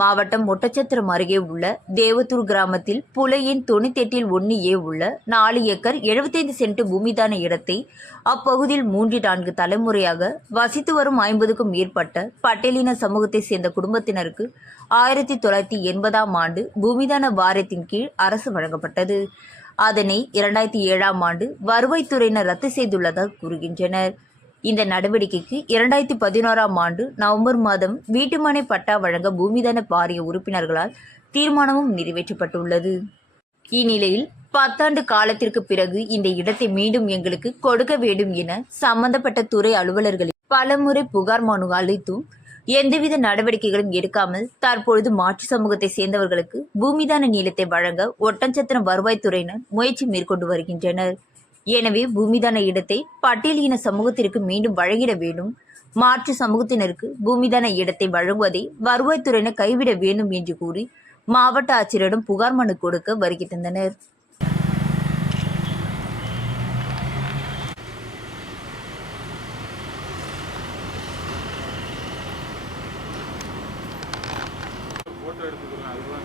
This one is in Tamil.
மாவட்டம் ஒட்டச்சத்திரம் அருகே உள்ள தேவத்தூர் கிராமத்தில் புலையின் தொண்ணூத்தெட்டில் ஒன்று ஏ உள்ள நாலு ஏக்கர் எழுபத்தைந்து சென்ட் பூமிதான இடத்தை அப்பகுதியில் மூன்று நான்கு தலைமுறையாக வசித்து வரும் ஐம்பதுக்கும் மேற்பட்ட பட்டேலின சமூகத்தை சேர்ந்த குடும்பத்தினருக்கு ஆயிரத்தி தொள்ளாயிரத்தி எண்பதாம் ஆண்டு பூமிதான வாரியத்தின் கீழ் அரசு வழங்கப்பட்டது. அதனை இரண்டாயிரத்தி ஏழாம் ஆண்டு வருவாய்த்துறையினர் ரத்து செய்துள்ளதாக கூறுகின்றனர். இந்த நடவடிக்கைக்கு இரண்டாயிரத்தி பதினோராம் ஆண்டு நவம்பர் மாதம் வீட்டுமனை பட்டா வழங்க பூமிதான வாரிய உறுப்பினர்களால் தீர்மானமும் நிறைவேற்றப்பட்டுள்ளது. இந்நிலையில் பத்தாண்டு காலத்திற்கு பிறகு இந்த இடத்தை மீண்டும் எங்களுக்கு கொடுக்க வேண்டும் என சம்பந்தப்பட்ட துறை அலுவலர்களில் பலமுறை புகார் மனு அளித்தும் எந்தவித நடவடிக்கைகளும் எடுக்காமல் தற்பொழுது மாற்று சமூகத்தை சேர்ந்தவர்களுக்கு பூமிதான நீளத்தை வழங்க ஒட்டஞ்சத்திரம் வருவாய்த்துறையினர் முயற்சி மேற்கொண்டு வருகின்றனர். எனவே பூமிதான இடத்தை பட்டியலின சமூகத்திற்கு மீண்டும் வழங்கிட வேண்டும். மாற்று சமூகத்தினருக்கு பூமிதான இடத்தை வழங்குவதை வருவாய்த்துறையினர் கைவிட வேண்டும் என்று கூறி மாவட்ட ஆட்சியரிடம் புகார் மனு கொடுக்க வருகை தந்தனர் போட்டோ எடுத்துக்கிறேன் அதுதான்